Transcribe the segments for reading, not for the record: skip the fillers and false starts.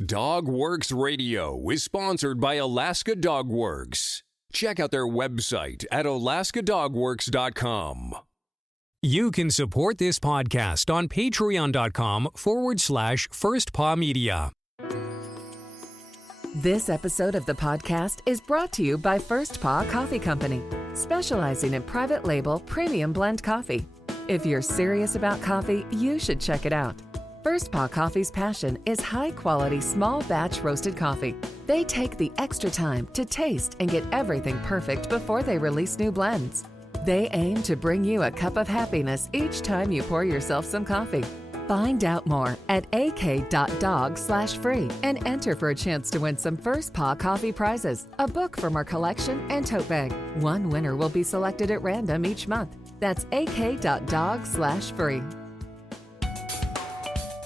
Dogworks Radio is sponsored by Alaska Dogworks. Check out their website at alaskadogworks.com. You can support this podcast on patreon.com/firstpawmedia. This episode of the podcast is brought to you by First Paw Coffee Company, specializing in private label premium blend coffee. If you're serious about coffee, you should check it out. First Paw Coffee's passion is high-quality, small-batch roasted coffee. They take the extra time to taste and get everything perfect before they release new blends. They aim to bring you a cup of happiness each time you pour yourself some coffee. Find out more at ak.dog/free and enter for a chance to win some First Paw Coffee prizes, a book from our collection, and tote bag. One winner will be selected at random each month. That's ak.dog/free.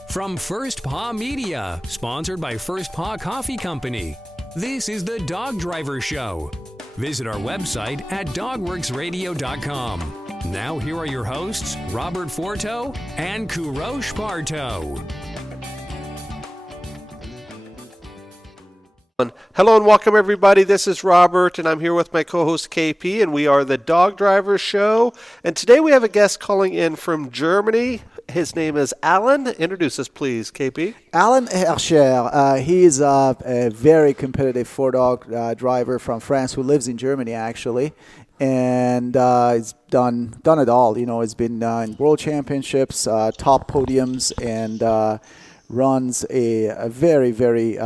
From First Paw Media, sponsored by First Paw Coffee Company, this is the Dog Driver Show. Visit our website at dogworksradio.com. Now here are your hosts, Robert Forto and Kourosh Partow. Hello and welcome everybody. This is Robert and I'm here with my co-host KP and we are the Dog Driver Show. And today we have a guest calling in from Germany. His name is Alain. Introduce us please, KP. Alain Hercher. He is a very competitive four-dog driver from France who lives in Germany actually. And he's done it all. You know, he's been in world championships, top podiums, and runs a very, very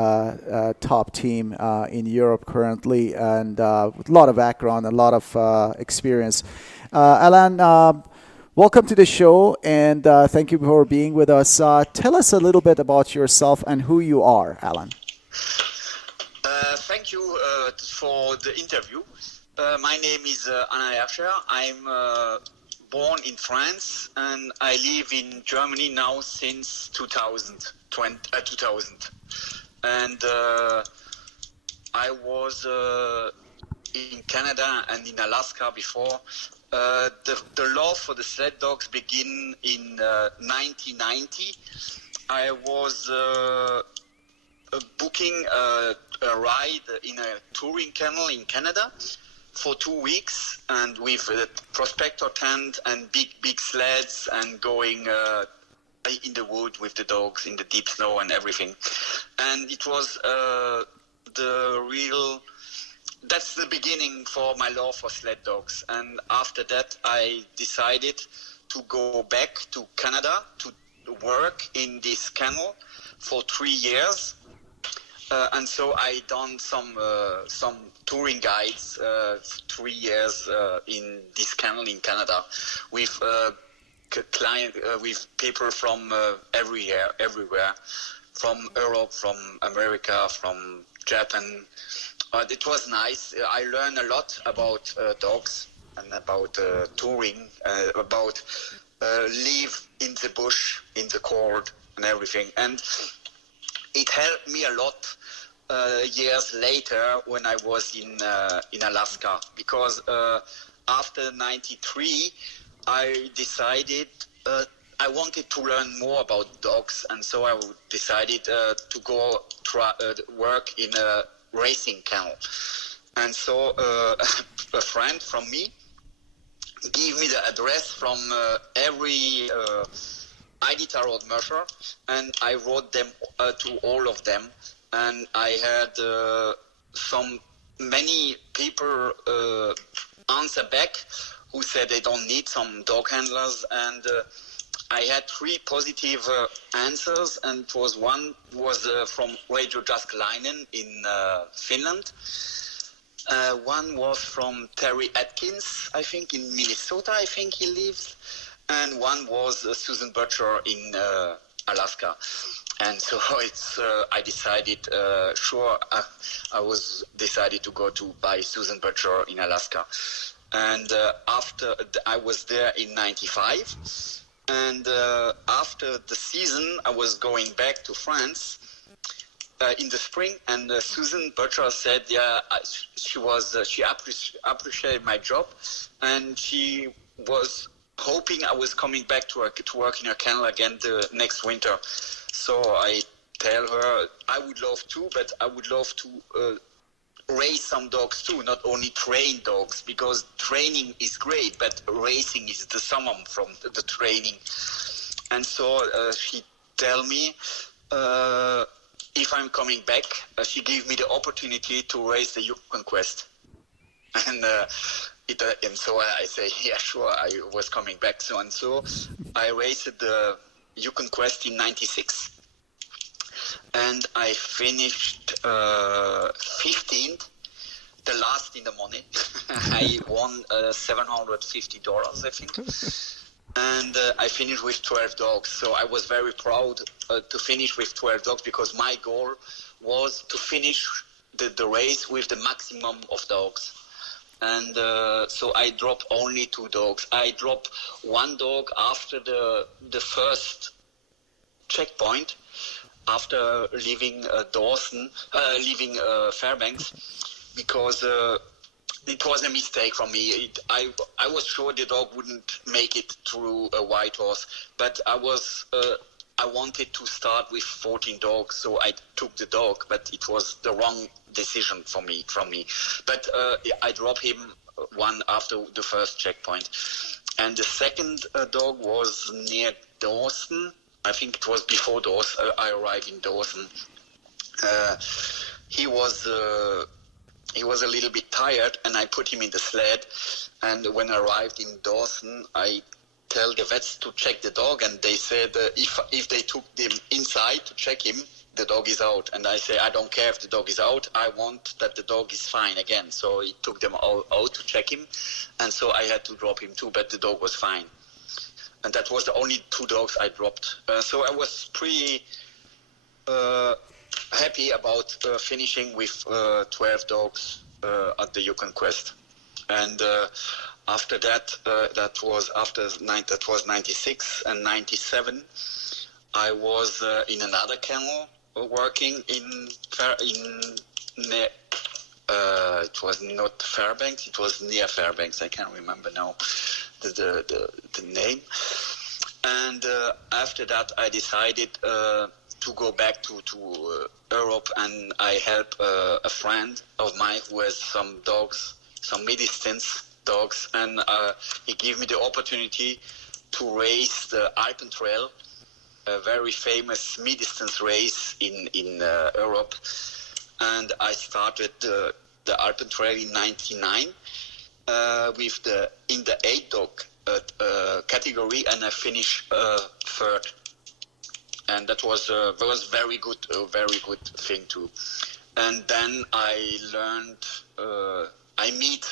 top team in Europe currently, and with a lot of background, a lot of experience. Alain, welcome to the show, and thank you for being with us. Tell us a little bit about yourself and who you are, Alain. Thank you for the interview. My name is Alain Hercher. I'm born in France and I live in Germany now since 2000. And I was in Canada and in Alaska before. The love for the sled dogs began in 1990. I was booking a ride in a touring kennel in Canada for 2 weeks, and with a prospector tent and big sleds and going in the wood with the dogs in the deep snow and everything. And it was that's the beginning for my love for sled dogs. And after that, I decided to go back to Canada to work in this kennel for 3 years. And so I done some touring guides 3 years in this kennel in Canada with with people from everywhere, from Europe, from America, from Japan. It was nice. I learned a lot about dogs and about touring, about live in the bush, in the cold and everything. And it helped me a lot years later when I was in Alaska, because after 93 I decided I wanted to learn more about dogs, and so I decided to go work in a racing kennel. And so a friend from me gave me the address from every Iditarod Musher, and I wrote them to all of them. And I had many people answer back who said they don't need some dog handlers, and I had 3 positive answers, and one was from Radio Jaskalainen in Finland. One was from Terry Atkins, I think in Minnesota, I think he lives, and one was Susan Butcher in Alaska. And so I decided, decided to go by Susan Butcher in Alaska. And after I was there in 95, and after the season, I was going back to France in the spring, and Susan Butcher said, she appreciated my job, and she was hoping I was coming back to work in her kennel again the next winter. So I tell her I would love to, but I would love to raise some dogs too, not only train dogs, because training is great, but racing is the summum from the training. And so she tell me if I'm coming back, she gave me the opportunity to race the Yukon Quest. And so I say, yeah, sure, I was coming back. So I raced the Yukon Quest in 96. And I finished 15th, the last in the money. I won $750, I think. And I finished with 12 dogs. So I was very proud to finish with 12 dogs, because my goal was to finish the race with the maximum of dogs. And so I dropped only 2 dogs. I dropped 1 dog after the first checkpoint, after leaving leaving Fairbanks, because it was a mistake from me. I was sure the dog wouldn't make it through a white horse, but I wanted to start with 14 dogs, so I took the dog, but it was the wrong decision from me. But I dropped him 1 after the first checkpoint. And the second dog was near Dawson. I think it was before Dawson. I arrived in Dawson. He was a little bit tired, and I put him in the sled. And when I arrived in Dawson, I tell the vets to check the dog, and they said if they took him inside to check him, the dog is out. And I say, I don't care if the dog is out, I want that the dog is fine again. So he took them all out to check him, and so I had to drop him too, but the dog was fine. And that was the only 2 dogs I dropped. So I was pretty happy about finishing with 12 dogs at the Yukon Quest. And after that, that was 96 and 97. I was in another kennel working it was not Fairbanks, it was near Fairbanks. I can't remember now the name. And after that, I decided to go back to Europe, and I helped a friend of mine who has some dogs, some mid-distance dogs, and he gave me the opportunity to race the Alpen Trail, a very famous mid-distance race in Europe. And I started the Alpen Trail in 99 in the 8-dog category, and I finished 3rd. And that was very good, a very good thing too. And then I learned, I meet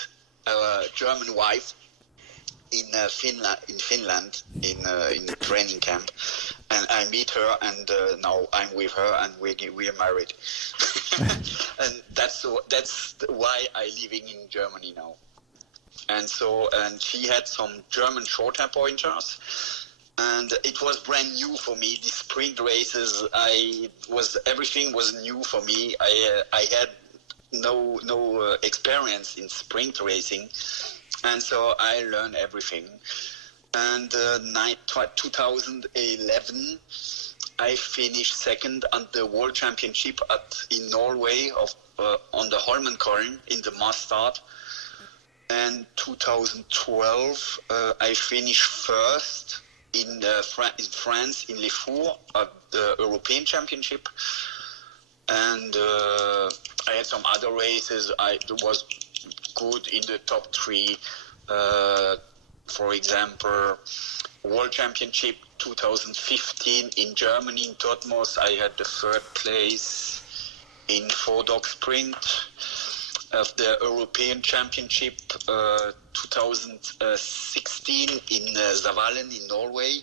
a German wife in Finland in a training camp, and I meet her, and now I'm with her, and we are married. And that's why I'm living in Germany now. And she had some German short-hair pointers, and it was brand new for me. The sprint races, everything was new for me. I had no experience in sprint racing, and so I learned everything. And 2011, I finished 2nd at the World Championship in Norway on the Holmenkollen in the Mastart. And 2012, I finished 1st in France, in Les Fours, at the European Championship. And I had some other races. I was good in the top 3. For example, World Championship 2015 in Germany, in Dortmund, I had the 3rd place in 4-dog sprint. Of the European Championship 2016 in Zavalen in Norway,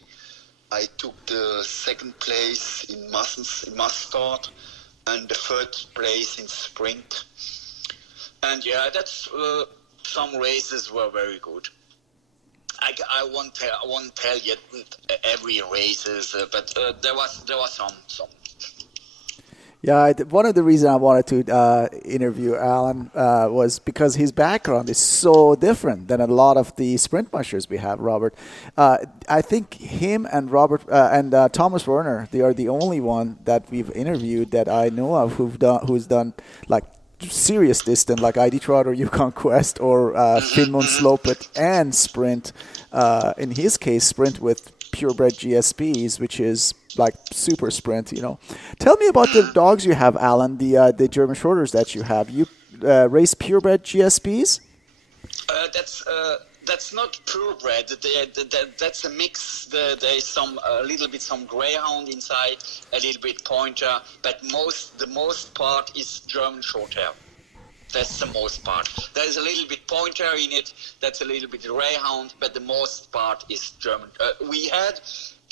I took the 2nd place in Mastart and the 3rd place in sprint. And yeah, that's some races were very good. I won't tell yet every races, but there was some. Yeah, one of the reasons I wanted to interview Alan was because his background is so different than a lot of the sprint mushers we have, Robert. I think him and Thomas Werner, they are the only one that we've interviewed that I know of who's done like serious distance like ID Trot or Yukon Quest or Finmont Slopet and sprint. In his case, sprint with purebred GSPs, which is like super sprint, Tell me about the dogs you have, Alan, the German Shorters that you have. You race purebred GSPs? That's not purebred. That's a mix. There is some greyhound inside, a little bit pointer, but the most part is German Shorthair. That's the most part. There's a little bit pointer in it. That's a little bit greyhound, but the most part is German.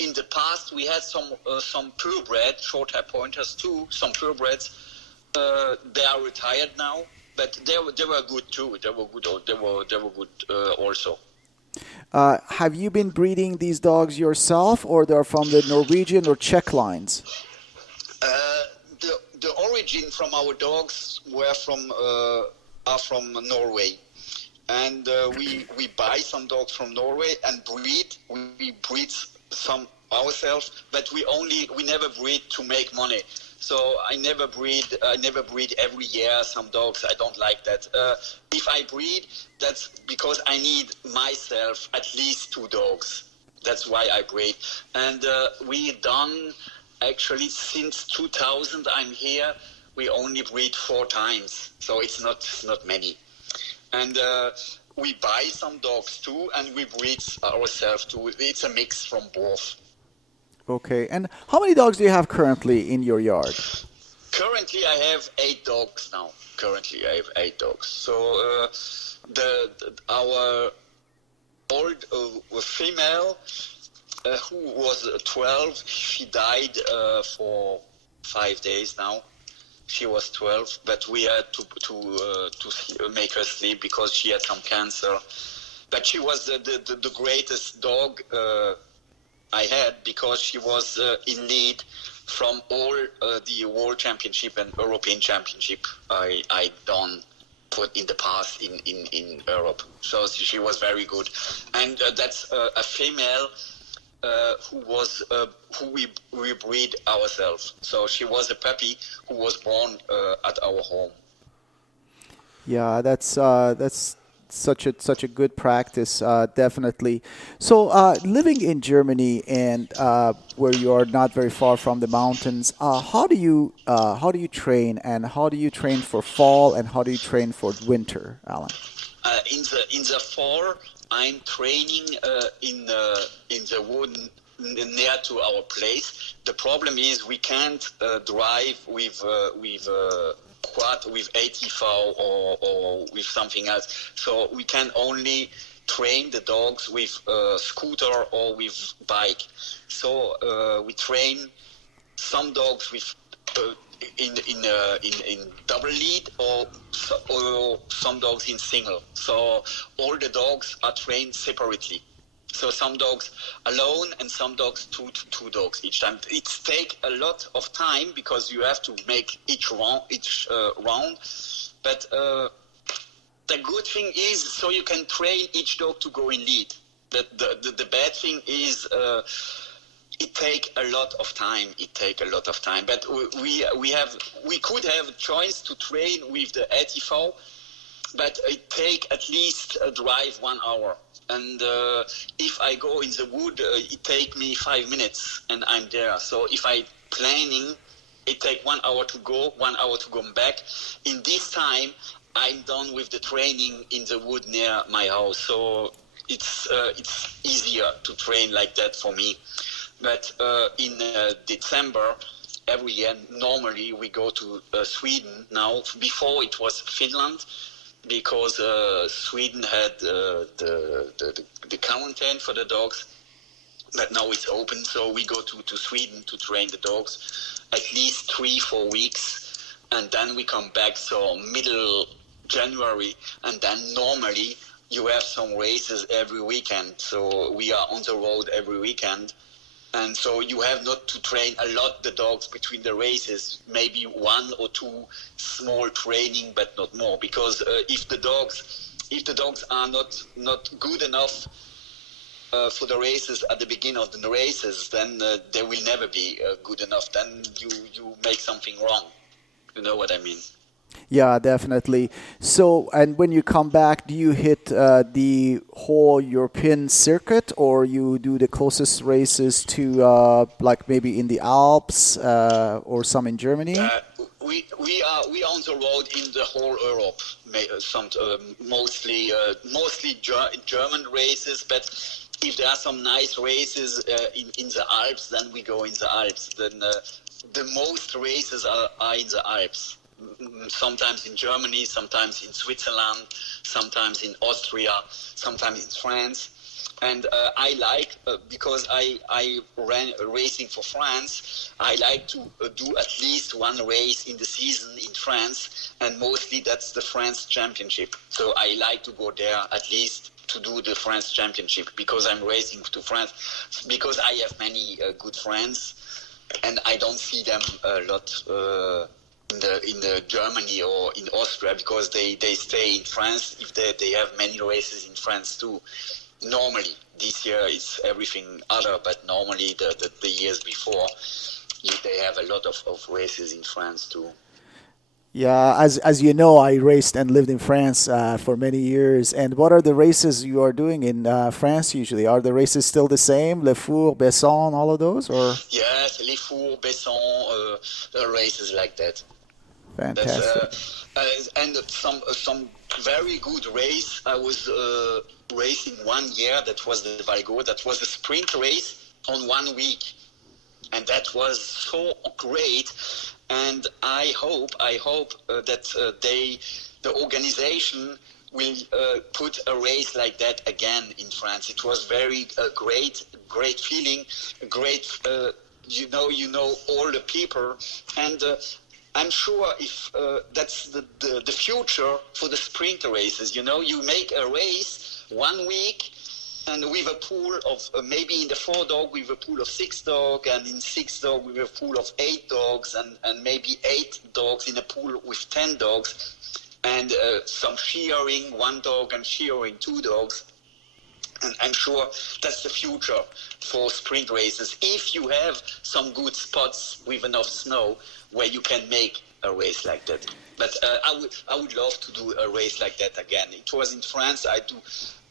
In the past, we had some purebred short-hair pointers too. Some purebreds. They are retired now, but they were good too. They were good also. Have you been breeding these dogs yourself, or they're from the Norwegian or Czech lines? The origin from our dogs are from Norway, and we buy some dogs from Norway and breed. We breed some ourselves, but we never breed to make money. So I never breed every year some dogs. I don't like that. If I breed, that's because I need myself at least 2 dogs. That's why I breed. And we done actually since 2000 I'm here. We only breed 4 times, so it's not many. And we buy some dogs too, and we breed ourselves too. It's a mix from both. Okay, and how many dogs do you have currently in your yard? Currently, I have 8 dogs now. So our old female, who was 12, she died for 5 days now. She was 12, but we had to make her sleep because she had some cancer. But she was the greatest dog I had because she was in lead from all the World Championship and European Championship I done put in the past in Europe. So she was very good, and that's a female who we breed ourselves. So she was a puppy who was born at our home. Yeah, that's such a good practice, definitely. So, living in Germany and where you are not very far from the mountains, how do you train, and how do you train for fall, and how do you train for winter, Alan? In the fall, I'm training in the wood near to our place. The problem is we can't drive with quad with ATV or with something else. So we can only train the dogs with scooter or with bike. So we train some dogs with in double lead or some dogs in single. So all the dogs are trained separately. So some dogs alone and some dogs two dogs each time. It takes a lot of time because you have to make each round. But the good thing is so you can train each dog to go in lead. The bad thing is it take a lot of time. But we could have a choice to train with the ATV, but it take at least a drive 1 hour. And if I go in the wood, it take me 5 minutes and I'm there. So if I planning, it take 1 hour to go, 1 hour to come back. In this time, I'm done with the training in the wood near my house. So it's easier to train like that for me. But in December, every year, normally we go to Sweden now. Before it was Finland, because Sweden had the quarantine for the dogs. But now it's open, so we go to Sweden to train the dogs at least 3-4 weeks. And then we come back, so middle January. And then normally you have some races every weekend. So we are on the road every weekend. And so you have not to train a lot the dogs between the races, maybe 1 or 2 small training, but not more. Because if the dogs are not good enough for the races at the beginning of the races, then they will never be good enough. Then you make something wrong. You know what I mean? Yeah, definitely. So, and when you come back, do you hit the whole European circuit, or you do the closest races to like maybe in the Alps or some in Germany? We are on the road in the whole Europe. Mostly German races, but if there are some nice races in the Alps, then we go in the Alps. Then the most races are in the Alps. Sometimes in Germany, sometimes in Switzerland, sometimes in Austria, sometimes in France. And I like, because I ran racing for France, I like to do at least one race in the season in France, and mostly that's the France Championship. So I like to go there at least to do the France Championship, because I'm racing to France, because I have many good friends, and I don't see them a lot in the Germany or in Austria, because they stay in France if they have many races in France too. Normally, this year is everything other, but normally the years before, they have a lot of races in France too. Yeah, as you know, I raced and lived in France for many years. And what are the races you are doing in France usually? Are the races still the same? Le Four, Besson, all of those? Or Yes, Les Fours, Besson, races like that. fantastic. And some very good race. I was racing 1 year. That was the Valgo. That was a sprint race on 1 week, and that was so great. And I hope that the organization will put a race like that again in France. It was very great feeling, great. You know all the people, and I'm sure if that's the future for the sprint races. You know, you make a race 1 week, and with a pool of maybe in the 4 dog with a pool of 6 dog, and in 6 dog with a pool of 8 dogs, and maybe 8 dogs in a pool with 10 dogs, and some shearing 1 dog and shearing 2 dogs. And I'm sure that's the future for sprint races. If you have some good spots with enough snow where you can make a race like that. But I would love to do a race like that again. It was in France. I do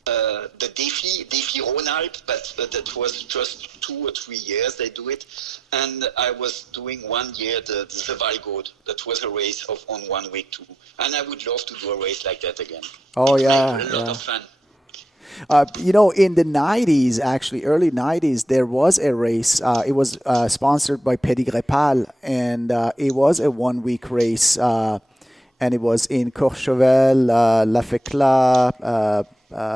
the Défi Rhône-Alpes, but that was just 2 or 3 years they do it. And I was doing 1 year the Valgode. That was a race on 1 week too. And I would love to do a race like that again. Oh, yeah. A lot of fun. In the 90s, actually, early 90s, there was a race. It was sponsored by Pedigree-Pal, and it was a 1 week race. And it was in Courchevel, La Fécla,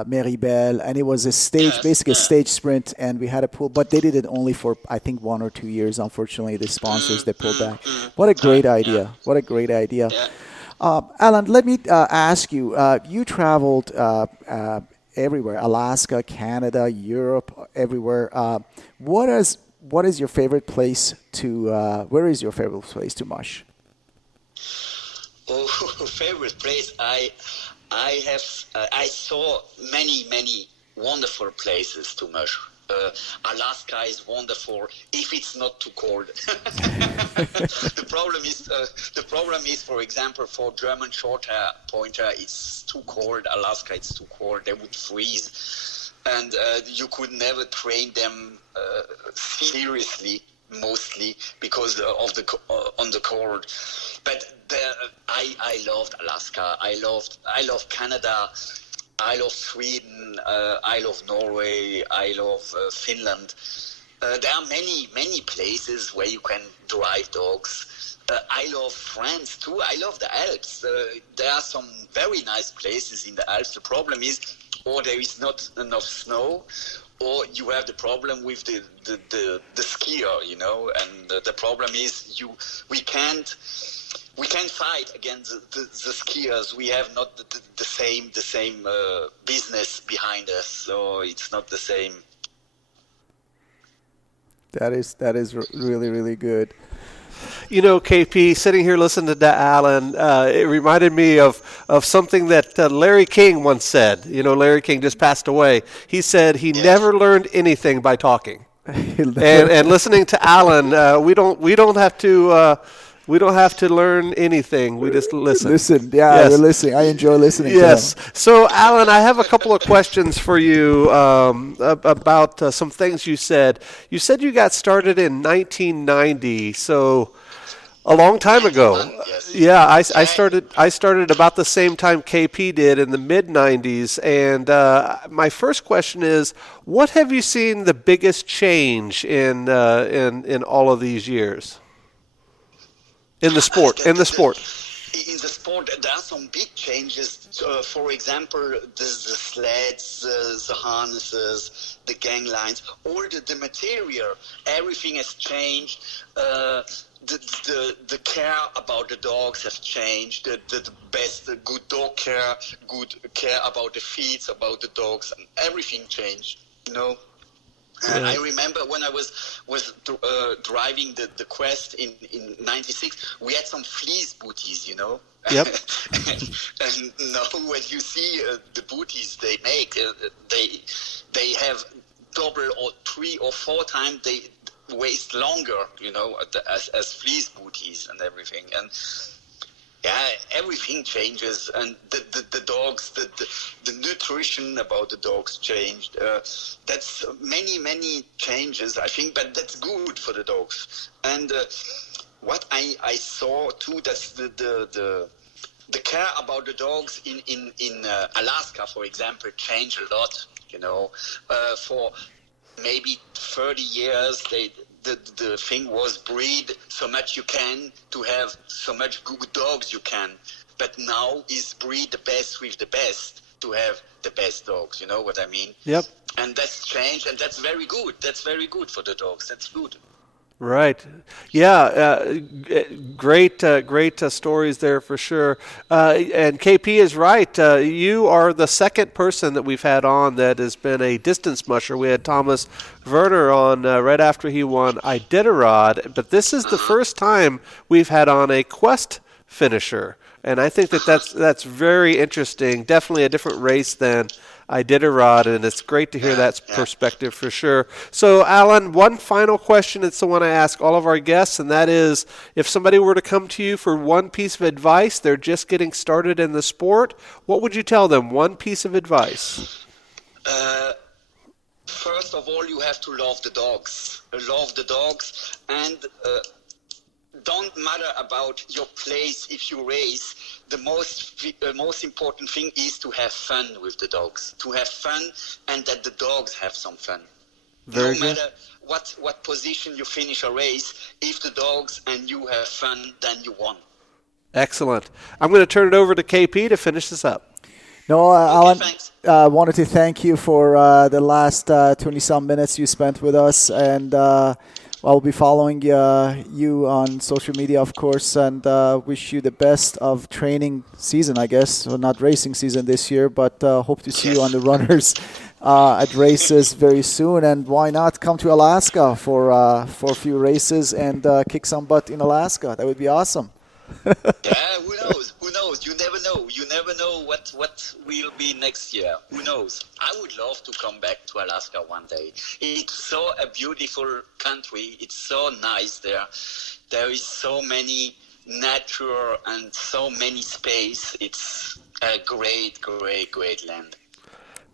Méribel, and it was a stage, basically a stage sprint, and we had a pool, but they did it only for, I think, 1 or 2 years. Unfortunately, the sponsors, they pulled back. What a great idea. What a great idea. Alan, let me ask you, you traveled everywhere, Alaska, Canada, Europe, everywhere. What is your favorite place to, where is your favorite place to mush? Oh, favorite place. I saw many wonderful places to mush. Alaska is wonderful if it's not too cold. The problem is, for example, for German short-hair pointer, it's too cold. Alaska, it's too cold. They would freeze, and you could never train them seriously, mostly because of the cold. But I loved Alaska. I love Canada. I love Sweden, I love Norway, I love Finland. There are many places where you can drive dogs. I love France too. I love the Alps. There are some very nice places in the Alps. The problem is, or there is not enough snow, or you have the problem with the skier, you know. And the problem is we can't fight against the skiers. We have not the same business behind us, so it's not the same. That is really, really good. You know, KP, sitting here listening to Alan, it reminded me of something that Larry King once said. You know, Larry King just passed away. He said he never learned anything by talking. and listening to Alan, we don't have to learn anything. We just listen. Listen, yes. We're listening. I enjoy listening. Yes. To him. So, Alan, I have a couple of questions for you about some things you said. You said you got started in 1990, so a long time ago. Yes. Yeah, I started about the same time KP did in the mid 90s. And my first question is, what have you seen the biggest change in all of these years? In the sport. In the sport, there are some big changes. For example, the sleds, the harnesses, the gang lines, all the material, everything has changed. The care about the dogs has changed. The good dog care, good care about the feet, about the dogs, and everything changed. You know. And I remember when I was driving the Quest in '96, we had some fleece booties, you know. Yep. and now when you see the booties they make, they have double or 3 or 4 times they waist longer, you know, as fleece booties and everything. And yeah, everything changes, and the dogs, the nutrition about the dogs changed. That's many changes, I think, but that's good for the dogs. And what I saw too, that's the care about the dogs in Alaska, for example, changed a lot. You know, for maybe 30 years, the thing was breed so much you can to have so much good dogs you can. But now is breed the best with the best to have the best dogs. You know what I mean? Yep. And that's changed, and that's very good. That's very good for the dogs. That's good. Right. Yeah. Great stories there for sure. And KP is right. You are the second person that we've had on that has been a distance musher. We had Thomas Werner on right after he won Iditarod, but this is the first time we've had on a Quest finisher. And I think that's very interesting. Definitely a different race than Iditarod, and it's great to hear that perspective for sure. So, Alan, one final question. It's the one I ask all of our guests, and that is, if somebody were to come to you for one piece of advice, they're just getting started in the sport, what would you tell them? One piece of advice. First of all, you have to love the dogs. Love the dogs, and don't matter about your place if you race. The most important thing is to have fun with the dogs. To have fun, and that the dogs have some fun. Very no matter what position you finish a race, if the dogs and you have fun, then you won. Excellent. I'm going to turn it over to KP to finish this up. No, Alan, thanks. Wanted to thank you for the last 20-some minutes you spent with us, and I'll be following you on social media, of course, and wish you the best of training season, I guess. Well, not racing season this year, but hope to see you on the runners at races very soon. And why not come to Alaska for a few races and kick some butt in Alaska? That would be awesome. Yeah, who knows? Who knows? You never know. You never know what will be next year. Who knows? I would love to come back to Alaska one day. It's so a beautiful country. It's so nice there. There is so many nature and so many space. It's a great land.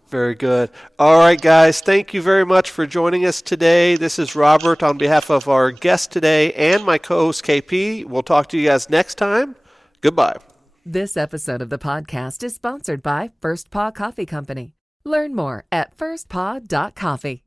Very good. All right, guys. Thank you very much for joining us today. This is Robert on behalf of our guest today and my co-host KP. We'll talk to you guys next time. Goodbye. This episode of the podcast is sponsored by First Paw Coffee Company. Learn more at firstpaw.coffee.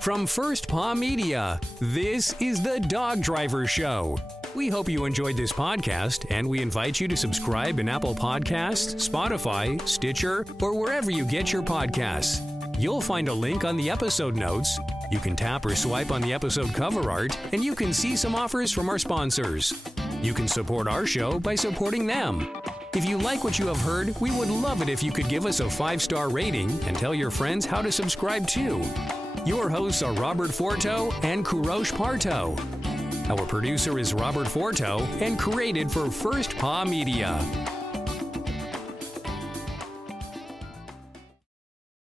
From First Paw Media, this is the Dog Driver Show. We hope you enjoyed this podcast, and we invite you to subscribe in Apple Podcasts, Spotify, Stitcher, or wherever you get your podcasts. You'll find a link on the episode notes. You can tap or swipe on the episode cover art, and you can see some offers from our sponsors. You can support our show by supporting them. If you like what you have heard, we would love it if you could give us a 5-star rating and tell your friends how to subscribe too. Your hosts are Robert Forto and Kourosh Partow. Our producer is Robert Forto and created for First Paw Media.